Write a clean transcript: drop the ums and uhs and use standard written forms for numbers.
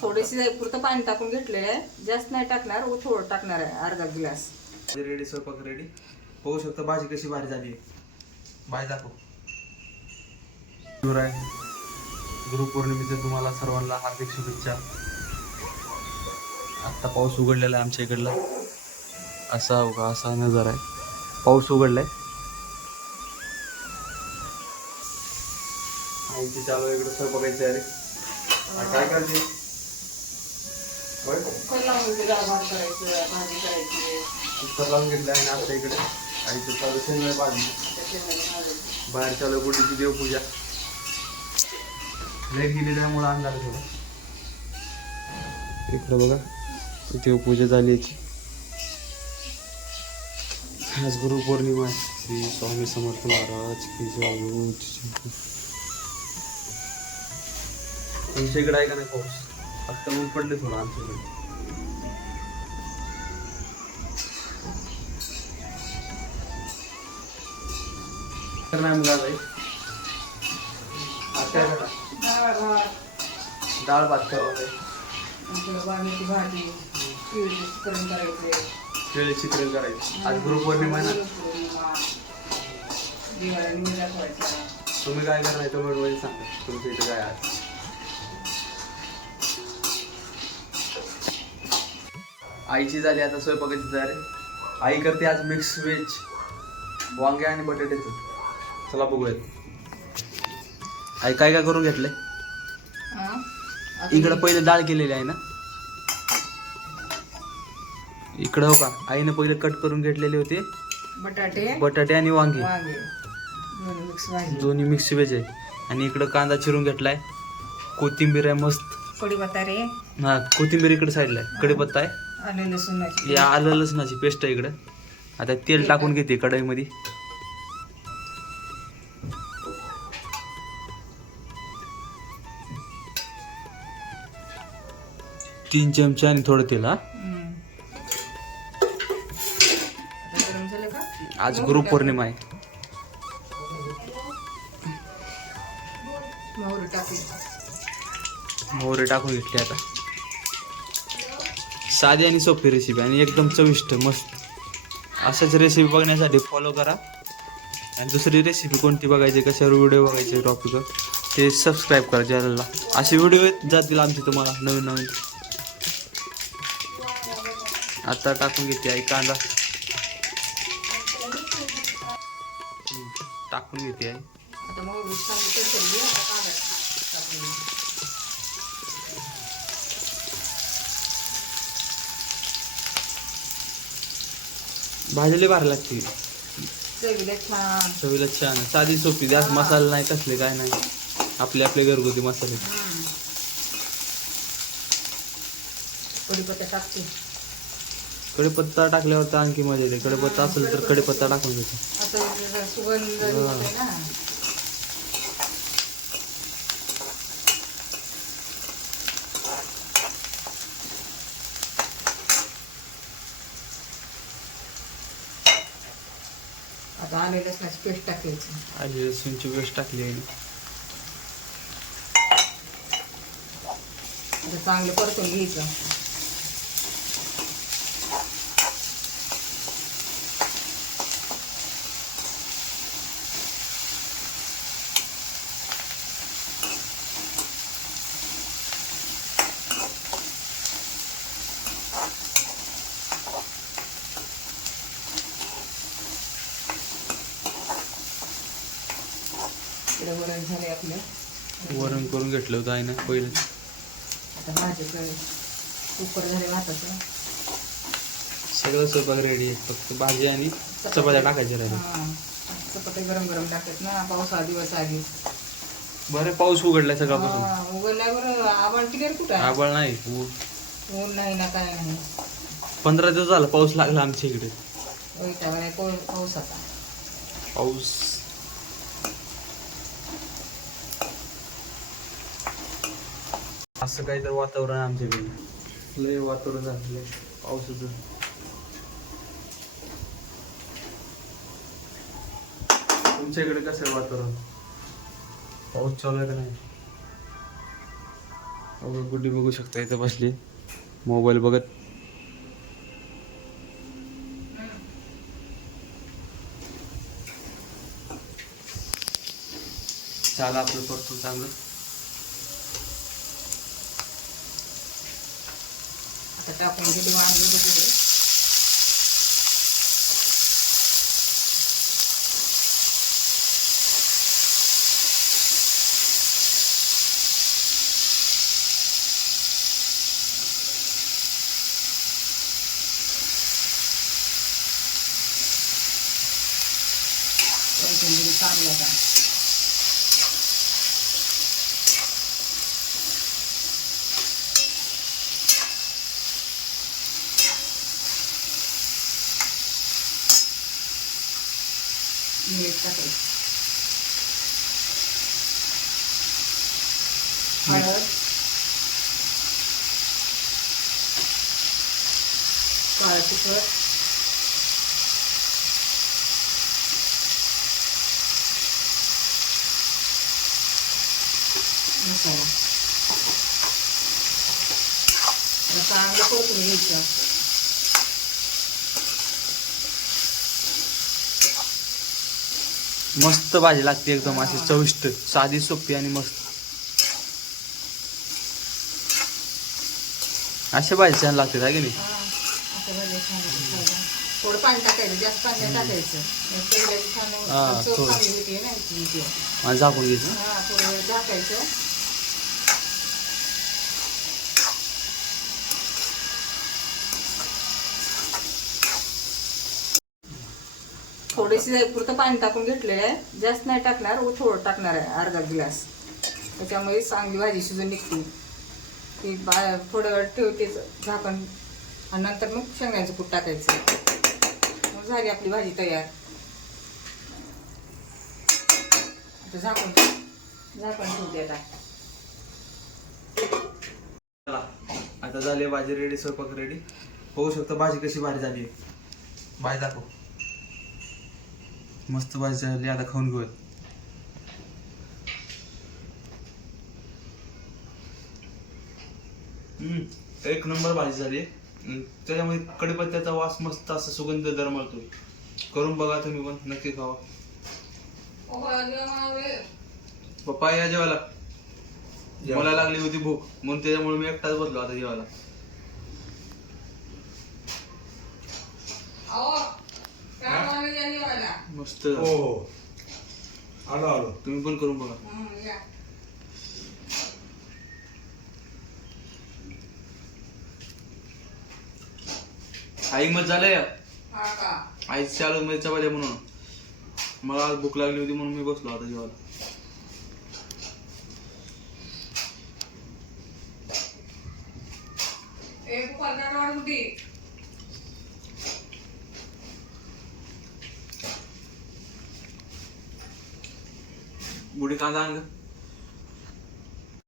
थोडीशी जाईपुरतं पाणी टाकून घेतलेलं आहे, जास्त नाही टाकणार, थोडं टाकणार आहे, अर्धा ग्लास. रेडी, स्वयंपाक रेडी. बघू शकतो भाजी कशी भारी झाली. बाय दाखव. गुरुपौर्णिमेच्या तुम्हाला सर्वांना हार्दिक शुभेच्छा. आत्ता पाऊस उघडलेला आहे आमच्या इकडला. असा नजारा आहे. पाऊस उघडलाय. आईची चालू इकडे स्वयंपाकायची तयारी. काय करते? कुकर लावून घेतलं आहे ना आमच्या इकडे. आईचं चालू शेंगदाणे भाजी. बाहेर चालू गुढीची देवपूजा. लाईट गेली त्यामुळे अंधार थोडं. इकडं बघा देवपूजा झाली याची. आज गुरुपौर्णिमा आहे. श्री स्वामी समर्थ महाराज की जय. तुमच्या इकडे आहे का नाही पाऊस? फक्त ऊन पडले थोडं आमच्याकडे. नाही मुला डाळ भात करावं. वांग्याची भाजी, चिकन करायचे, केळी चिकन करायची. आज गुरुपौर्णिमा ना. दिवाळी निवेद दाखवायचा. तुम्ही काय करणार तर बरोबर सांगा तुमच्या इथे काय आज. आईची झाली आता स्वयंपाकाची तयारी. आई करते आज मिक्स व्हेज, वांगे आणि बटाट्याचं. चला बघूयात. आई काय काय करून घेतलंय? इकडं पहिले डाळ केलेली आहे ना. इकडं हो का आईने पहिले कट करून घेतलेले होते बटाटे आणि वांगे. दोन्ही मिक्स व्हेज आहे. आणि इकडं कांदा चिरून घेतलाय. कोथिंबीर आहे मस्त. कढीपत्ता रे. हा कोथिंबीर इकडे साईडला आहे. कढीपत्ता आहे. आलं लसूणाची. या आलं लसणाची पेस्ट आहे इकडं. आता तेल टाकून घेते कढईमध्ये. 3 चमचे आणि थोडं तेल. हा आज गुरुपौर्णिमा आहे. मोहरी टाकून घेतली. आता साधी आणि सोपी रेसिपी आणि एकदम चविष्ट मस्त. अशाच रेसिपी बघण्यासाठी फॉलो करा. आणि दुसरी रेसिपी कोणती बघायची, कशावर व्हिडिओ बघायचे टॉपिकवर ते सबस्क्राईब करा चॅनलला. असे व्हिडिओ येत जातील आमचे तुम्हाला नवीन नवीन. आता टाकून घेते आई कांदा. टाकून घेते आई. भाजीला भारी लागते. चवीला छान. साधी सोपी, जास्त मसाला नाही कसले काय नाही. आपले आपले घरगुती मसाले. कढीपत्ता टाकल्यावर तर आणखी मजा येते. कढीपत्ता असेल तर कढीपत्ता टाकून घेतो. आता आले लसणाची पेस्ट टाकायची. आले लसूणची पेस्ट टाकली आहे. आता चांगलं परतून घ्यायचं. वरण झाले आपलं. वरण करून घेतलं होतं आहे ना पहिलं. आता भाजीचं कुकर झाले भाताचं. सगळं स्वयंपाक रेडी आहे. फक्त भाजी आणि चपात्या टाकायच्या राहिल्या. चपात्या गरम गरम टाकत ना. पावसाळा दिवस आधी. बरं पाऊस उघडलाय सकाळपासून. उघडलाय बरं. आबाळ क्लिअर कुठं आहे? आबाळ नाही. ऊन नाही ना काय नाही. 15 दिवस झाला पाऊस लागला आमच्या इकडे. पाऊस आता पाऊस असं काही तर वातावरण आहे आमच्याकडे. लय वातावरण झालं पावसाचं. तुमच्या इकडे कसं आहे वातावरण? पाऊस चालू आहे का नाही? गुड्डी बघू शकता इथं बसली मोबाईल बघत. झालं आपलं परतून चांगलं. आता टाकून घेते वांगे तिथे. चांगलं का मीठ टाकायचं. हळद, काळं तिखट, मसाला चांगलं परतून घ्यायचं. मस्त भाजी लागते एकदम अशी चविष्ट, साधी सोपी आणि मस्त. अशा भाजी छान लागते का नाही. थोडं पाणी टाकायचं, जास्त पाणी नाही टाकायचं. हा, चव थोडं. चांगली होती ना ती. आणि झाकून घ्यायचं. हा, थोडं वेळ झाकायचं. थोडीशी पुरतं पाणी टाकून घेतलेलं आहे, जास्त नाही टाकणार, थोडं टाकणार आहे, अर्धा ग्लास. त्याच्यामुळे चांगली भाजी शिजून निघते. ती थोडं वेळ ठेवतेच झाकण आणि नंतर मग शेंगाचं कूट टाकायचं. मग झाली आपली भाजी तयार. आता झाकण ठेवते. आता झाली भाजी रेडी, स्वयंपाक रेडी. बघू शकता भाजी कशी भारी झाली. भाजी दाखव. मस्त भाजी झाली. आता खाऊन घेऊया. एक नंबर भाजी झाली. त्याच्यामध्ये कढीपत्त्याचा वास मस्त असा सुगंध दरमळतोय. करून बघा तुम्ही पण, नक्की खावा. पप्पा या जेवायला. मला लागली होती भूक म्हणून त्याच्यामुळे मी एकटाच बसलो आता जेवायला. मस्त. आलो तुम्ही पण करून बघा. आई मत झालंय. आईची चालू मध्ये चपात्या म्हणून मला आज भूक लागली होती म्हणून मी बसलो आता जेवायला. बुडी कांदा आण ग.